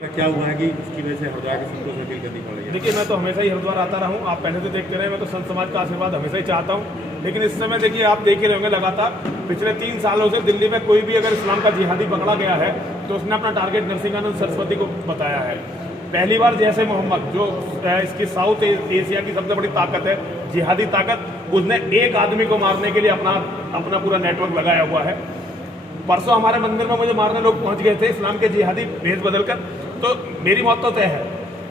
क्या हुआ है कि उसकी वजह से हरिद्वार के संतों से अपील करनी पड़ रही है? देखिए, मैं तो हमेशा ही हरिद्वार आता रहा हूँ। आप पहले से देखते रहे, मैं तो संत समाज का आशीर्वाद हमेशा ही चाहता हूँ। लेकिन इस समय देखिए, आप देख ही रहे होंगे लगातार पिछले 3 सालों से दिल्ली में कोई भी अगर इस्लाम का जिहादी पकड़ा गया है तो उसने अपना टारगेट नरसिंहानंद सरस्वती को बताया है। पहली बार जैसे मोहम्मद, जो इसकी साउथ एशिया की सबसे बड़ी ताकत है, जिहादी ताकत, उसने एक आदमी को मारने के लिए अपना पूरा नेटवर्क लगाया हुआ है। परसों हमारे मंदिर में मुझे मारने लोग पहुंच गए थे इस्लाम के जिहादी भेष बदलकर, तो मेरी मौत तो तय है,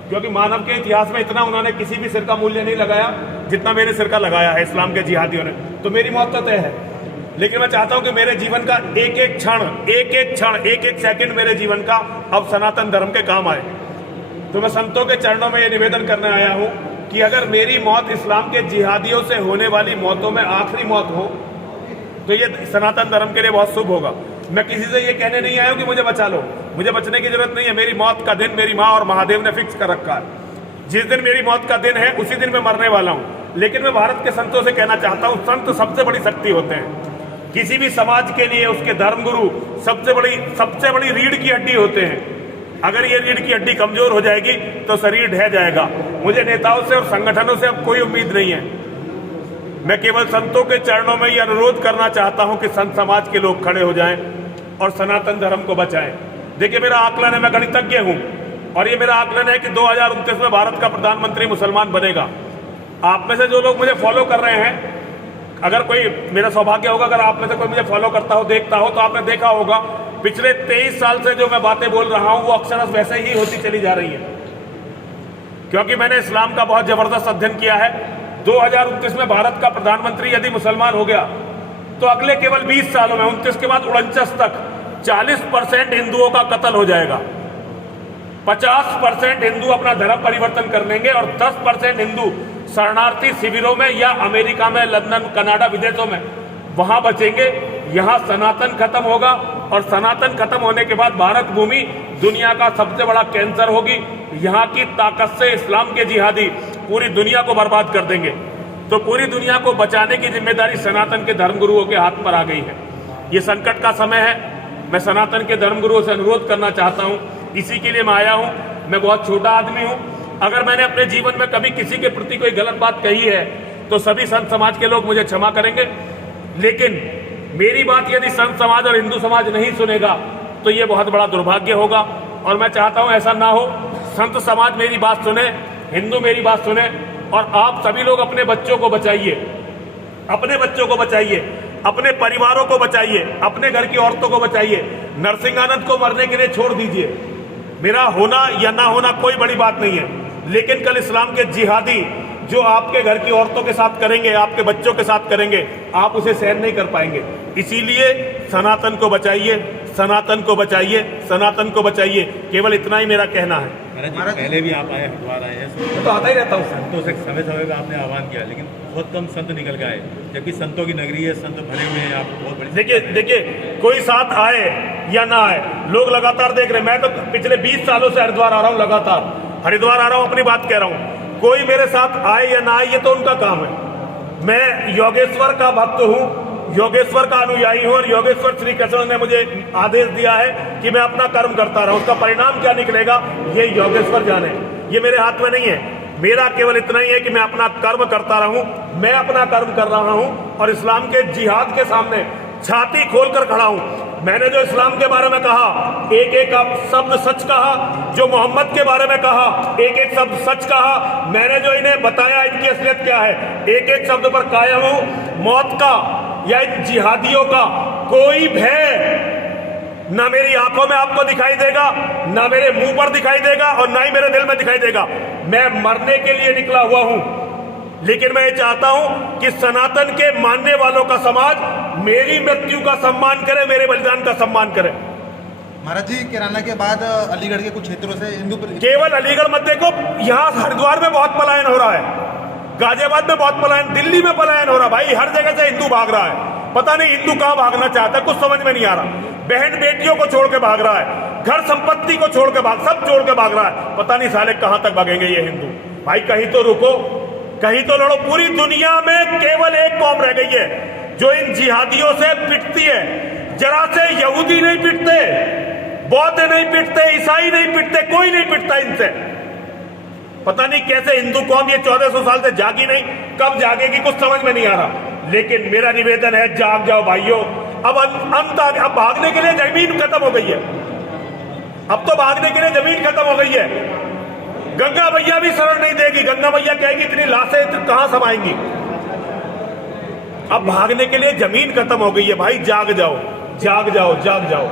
क्योंकि मानव के इतिहास में इतना उन्होंने किसी भी सिर का मूल्य नहीं लगाया जितना मेरे सिर का लगाया है इस्लाम के जिहादियों ने। तो मेरी मौत तो तय है, लेकिन मैं चाहता हूं कि मेरे जीवन का एक एक क्षण, एक एक सेकंड मेरे जीवन का अब सनातन धर्म के काम आए। तो मैं संतों के चरणों में ये निवेदन करने आया हूं कि अगर मेरी मौत इस्लाम के जिहादियों से होने वाली मौतों में आखिरी मौत हो तो ये सनातन धर्म के लिए बहुत शुभ होगा। मैं किसी से ये कहने नहीं आया हूं कि मुझे बचा लो, मुझे बचने की जरूरत नहीं है। मेरी मौत का दिन मेरी माँ और महादेव ने फिक्स कर रखा है। जिस दिन मेरी मौत का दिन है उसी दिन मैं मरने वाला हूं। लेकिन मैं भारत के संतों से कहना चाहता हूं, संत सबसे बड़ी शक्ति होते हैं। किसी भी समाज के लिए उसके धर्मगुरु सबसे बड़ी रीढ़ की हड्डी होते हैं। अगर ये रीढ़ की हड्डी कमजोर हो जाएगी तो शरीर ढह जाएगा। मुझे नेताओं से और संगठनों से अब कोई उम्मीद नहीं है। मैं केवल संतों के चरणों में ये अनुरोध करना चाहता हूं कि संत समाज के लोग खड़े हो जाएं और सनातन धर्म को बचाएं। देखिए, मेरा आकलन है, मैं गणितज्ञ हूं, और ये मेरा आकलन है कि 2029 में भारत का प्रधानमंत्री मुसलमान बनेगा। आप में से जो लोग मुझे फॉलो कर रहे हैं, अगर कोई, मेरा सौभाग्य होगा अगर आप में से कोई मुझे फॉलो करता हो, देखता हो, तो आपने देखा होगा पिछले 23 साल से जो मैं बातें बोल रहा हूं वो अक्सर वैसे ही होती चली जा रही है, क्योंकि मैंने इस्लाम का बहुत जबरदस्त अध्ययन किया है। 2029 में भारत का प्रधानमंत्री यदि मुसलमान हो गया तो अगले केवल 20 सालों में, 29 के बाद 49 तक 40% हिंदुओं का कत्ल हो जाएगा। 50% हिंदू अपना धर्म परिवर्तन कर लेंगे और 10% हिंदू शरणार्थी शिविरों में या अमेरिका में, लंदन, कनाडा, विदेशों में वहां बचेंगे। यहां सनातन खत्म होगा, और सनातन खत्म होने के बाद भारत भूमि दुनिया का सबसे बड़ा कैंसर होगी। यहां की ताकत से इस्लाम के जिहादी पूरी दुनिया को बर्बाद कर देंगे। तो पूरी दुनिया को बचाने की जिम्मेदारी सनातन के धर्मगुरुओं के हाथ पर आ गई है। ये संकट का समय है। मैं सनातन के धर्मगुरुओं से अनुरोध करना चाहता हूं, इसी के लिए मैं आया हूं। मैं बहुत छोटा आदमी हूं। अगर मैंने अपने जीवन में कभी किसी के प्रति कोई गलत बात कही है तो सभी संत समाज के लोग मुझे क्षमा करेंगे। लेकिन मेरी बात यदि संत समाज और हिंदू समाज नहीं सुनेगा तो ये बहुत बड़ा दुर्भाग्य होगा, और मैं चाहता हूं ऐसा ना हो। संत समाज मेरी बात सुने, हिंदू मेरी बात सुने, और आप सभी लोग अपने बच्चों को बचाइए, अपने बच्चों को बचाइए, अपने परिवारों को बचाइए, अपने घर की औरतों को बचाइए। नरसिंहानंद को मरने के लिए छोड़ दीजिए। मेरा होना या ना होना कोई बड़ी बात नहीं है, लेकिन कल इस्लाम के जिहादी जो आपके घर की औरतों के साथ करेंगे, आपके बच्चों के साथ करेंगे, आप उसे सहन नहीं कर पाएंगे। इसीलिए सनातन को बचाइए, सनातन को बचाइए, सनातन को बचाइए। केवल इतना ही मेरा कहना है। महाराज, पहले भी आप आए, हरिद्वार आए हैं, तो आता ही रहता हूँ। संतों से समय समय पर आपने आह्वान किया, लेकिन बहुत कम संत निकल के आए, जबकि संतों की नगरी है, संत भरे हुए हैं। आप बहुत बड़ी देखिए, कोई साथ आए या ना आए, लोग लगातार देख रहे हैं। मैं तो पिछले 20 सालों से हरिद्वार आ रहा हूँ, लगातार हरिद्वार आ रहा हूँ, अपनी बात कह रहा हूँ। कोई मेरे साथ आए या ना आए, ये तो उनका काम है। मैं योगेश्वर का भक्त हूँ, योगेश्वर का अनुयायी हूं, और योगेश्वर श्री कृष्ण ने मुझे आदेश दिया है कि मैं अपना कर्म करता रहूं। उसका परिणाम क्या निकलेगा ये योगेश्वर जाने, ये मेरे हाथ में नहीं है। मेरा केवल इतना ही है कि मैं अपना कर्म करता रहूं। मैं अपना कर्म कर रहा हूं और इस्लाम के जिहाद के सामने छाती खोलकर खड़ा हूं। मैंने जो इस्लाम के बारे में कहा, एक एक शब्द सच कहा। जो मोहम्मद के बारे में कहा, एक एक शब्द सच कहा। मैंने जो इन्हें बताया इनकी असलियत क्या है, एक एक शब्द पर कायम हूं। मौत का या इन जिहादियों का कोई भय ना मेरी आंखों में आपको दिखाई देगा, ना मेरे मुंह पर दिखाई देगा, और ना ही मेरे दिल में दिखाई देगा। मैं मरने के लिए निकला हुआ हूं, लेकिन मैं ये चाहता हूं कि सनातन के मानने वालों का समाज मेरी मृत्यु का सम्मान करे, मेरे बलिदान का सम्मान करे। महाराज जी, किराना के बाद अलीगढ़ के कुछ क्षेत्रों से हिंदू, केवल अलीगढ़ मत देखो, यहाँ हरिद्वार में बहुत पलायन हो रहा है, गाजियाबाद में बहुत पलायन, दिल्ली में पलायन हो रहा है। भाई, हर जगह से हिंदू भाग रहा है। पता नहीं हिंदू कहां भागना चाहता है, कुछ समझ में नहीं आ रहा। बहन बेटियों को छोड़ के भाग रहा है, घर संपत्ति को छोड़ के सब छोड़ के भाग रहा है। पता नहीं साले कहां तक भागेंगे ये हिंदू। भाई, कहीं तो रुको, कहीं तो लड़ो। पूरी दुनिया में केवल एक कौम रह गई है जो इन जिहादियों से पिटती है। जरा से यहूदी नहीं पिटते, बौद्ध नहीं पिटते, ईसाई नहीं पिटते, कोई नहीं पिटता इनसे। पता नहीं कैसे हिंदू कौम ये 1400 साल से जागी नहीं, कब जागेगी कुछ समझ में नहीं आ रहा। लेकिन मेरा निवेदन है, जाग जाओ भाइयों। अब अंत अब भागने के लिए जमीन खत्म हो गई है, अब तो भागने के लिए जमीन खत्म हो गई है। गंगा मैया भी शरण नहीं देगी, गंगा मैया कहेगी इतनी लाशें कहां समाएंगी। अब भागने के लिए जमीन खत्म हो गई है भाई, जाग जाओ, जाग जाओ, जाग जाओ।